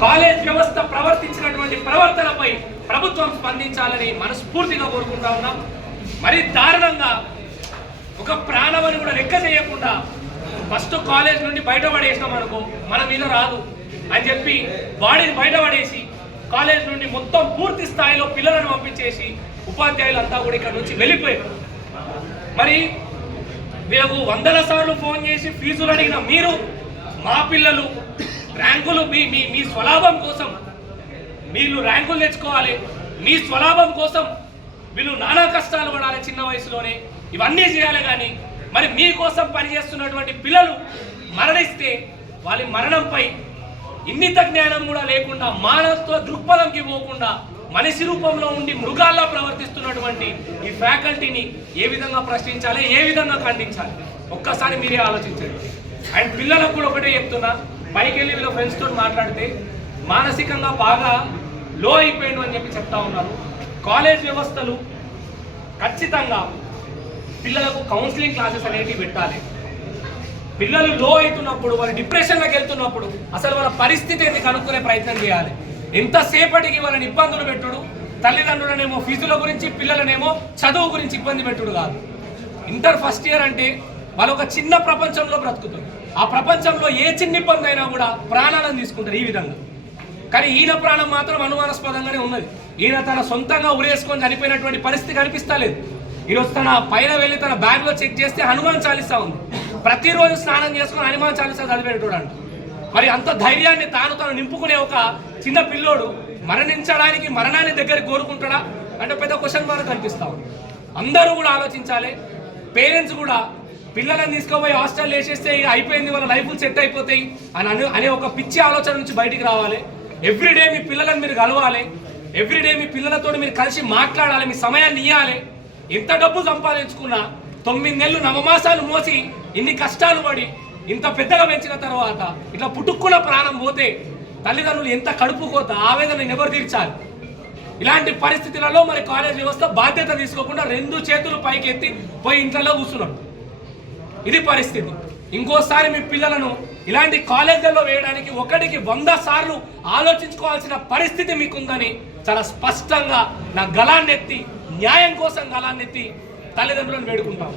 College వ్యవస్థ ప్రవర్తించినటువంటి ప్రవర్తనపై ప్రభుత్వం స్పందించాలని మనస్ఫూర్తిగా కోరుకుంటా ఉన్నాం. మరి దారుణంగా ఒక ప్రాణమని కూడా లెక్క చేయకుండా ఫస్ట్ కాలేజ్ నుండి బయటపడేసినాం అనుకో మన మీద రాదు. అని చెప్పి వాడిని బయటపడేసి కాలేజ్ నుండి మొత్తం పూర్తి స్థాయిలో పిల్లలను పంపించేసి ఉపాధ్యాయులంతా కూడా ఇక్కడ నుంచి వెళ్ళిపోయారు. మరి వీళ్ళకు వందల సార్లు ఫోన్ చేసి ఫీజులు అడిగిన మీరు మా పిల్లలు ర్యాంకులు మీ మీ మీ స్వలాభం కోసం వీళ్ళు ర్యాంకులు తెచ్చుకోవాలి. మీ స్వలాభం కోసం వీళ్ళు నానా కష్టాలు పడాలి చిన్న వయసులోనే. ఇవన్నీ చేయాలి కానీ మరి మీకోసం పనిచేస్తున్నటువంటి పిల్లలు మరణిస్తే వాళ్ళ మరణంపై ఇన్నిత జ్ఞానం కూడా లేకుండా మానవత్వ దృక్పథంకి పోకుండా మనిషి రూపంలో ఉండి మృగాల్లా ప్రవర్తిస్తున్నటువంటి ఈ ఫ్యాకల్టీని ఏ విధంగా ప్రశ్నించాలి ఏ విధంగా ఖండించాలి? ఒక్కసారి మీరే ఆలోచించండి. అండ్ పిల్లలకు కూడా ఒకటే చెప్తున్నా పైకి వెళ్ళి వీళ్ళ ఫ్రెండ్స్ తోటి మాట్లాడితే మానసికంగా బాగా లో అయిపోయాడు అని చెప్పి చెప్తా ఉన్నారు. కాలేజ్ వ్యవస్థలు ఖచ్చితంగా పిల్లలకు కౌన్సిలింగ్ క్లాసెస్ అనేవి పెట్టాలి. పిల్లలు లో అవుతున్నప్పుడు వాళ్ళు డిప్రెషన్లోకి వెళ్తున్నప్పుడు అసలు వాళ్ళ పరిస్థితి ఏంది కనుక్కునే ప్రయత్నం చేయాలి. ఎంతసేపటికి వాళ్ళని ఇబ్బందులు పెట్టుడు? తల్లిదండ్రులనేమో ఫీజుల గురించి పిల్లలనేమో చదువు గురించి ఇబ్బంది పెట్టుడు కాదు. ఇంటర్ ఫస్ట్ ఇయర్ అంటే వాళ్ళు ఒక చిన్న ప్రపంచంలో బ్రతుకుతారు. ఆ ప్రపంచంలో ఏ చిన్న ఇబ్బంది అయినా కూడా ప్రాణాలను తీసుకుంటారు ఈ విధంగా. కానీ ఈయన ప్రాణం మాత్రం అనుమానాస్పదంగానే ఉన్నది. ఈయన తన సొంతంగా ఉరేసుకొని చనిపోయినటువంటి పరిస్థితి కనిపిస్తలేదు. ఈరోజు తన పైన వెళ్ళి తన బ్యాగ్లో చెక్ చేస్తే హనుమాన్ చాలీసా ఉంది. ప్రతిరోజు స్నానం చేసుకుని హనుమాన్ చాలీసా చదివేటోడు మరి అంత ధైర్యాన్ని తాను తాను నింపుకునే ఒక చిన్న పిల్లోడు మరణించడానికి మరణాన్ని దగ్గర కోరుకుంటాడా? అంటే పెద్ద క్వశ్చన్ మార్క్ కనిపిస్తా ఉంది. అందరూ కూడా ఆలోచించాలి. పేరెంట్స్ కూడా పిల్లలను తీసుకోబోయి హాస్టల్ వేసేస్తే ఇక అయిపోయింది వాళ్ళ లైఫ్ సెట్ అయిపోతాయి అని అను అనే ఒక పిచ్చి ఆలోచన నుంచి బయటికి రావాలి. ఎవ్రీడే మీ పిల్లలను మీరు కలవాలి. ఎవ్రీడే మీ పిల్లలతో మీరు కలిసి మాట్లాడాలి మీ సమయాన్ని ఇవ్వాలి ఎంత డబ్బు సంపాదించుకున్నా తొమ్మిది నెలలు నవమాసాలు మోసి ఇన్ని కష్టాలు పడి ఇంత పెద్దగా పెంచిన తర్వాత ఇట్లా పుట్టుక్కున్న ప్రాణం పోతే తల్లిదండ్రులు ఎంత కడుపుకోత ఆవేదన ఎవరు తీర్చాలి. ఇలాంటి పరిస్థితులలో మరి కాలేజ్ వ్యవస్థ బాధ్యత తీసుకోకుండా రెండు చేతులు పైకెత్తి పోయి ఇంట్లో కూర్చున్నాడు ఇది పరిస్థితి. ఇంకోసారి మీ పిల్లలను ఇలాంటి కాలేజీల్లో వేయడానికి ఒకటికి వంద సార్లు ఆలోచించుకోవాల్సిన పరిస్థితి మీకుందని చాలా స్పష్టంగా నా గలాన్నెత్తి న్యాయం కోసం గలాన్నెత్తి తల్లిదండ్రులను వేడుకుంటాం.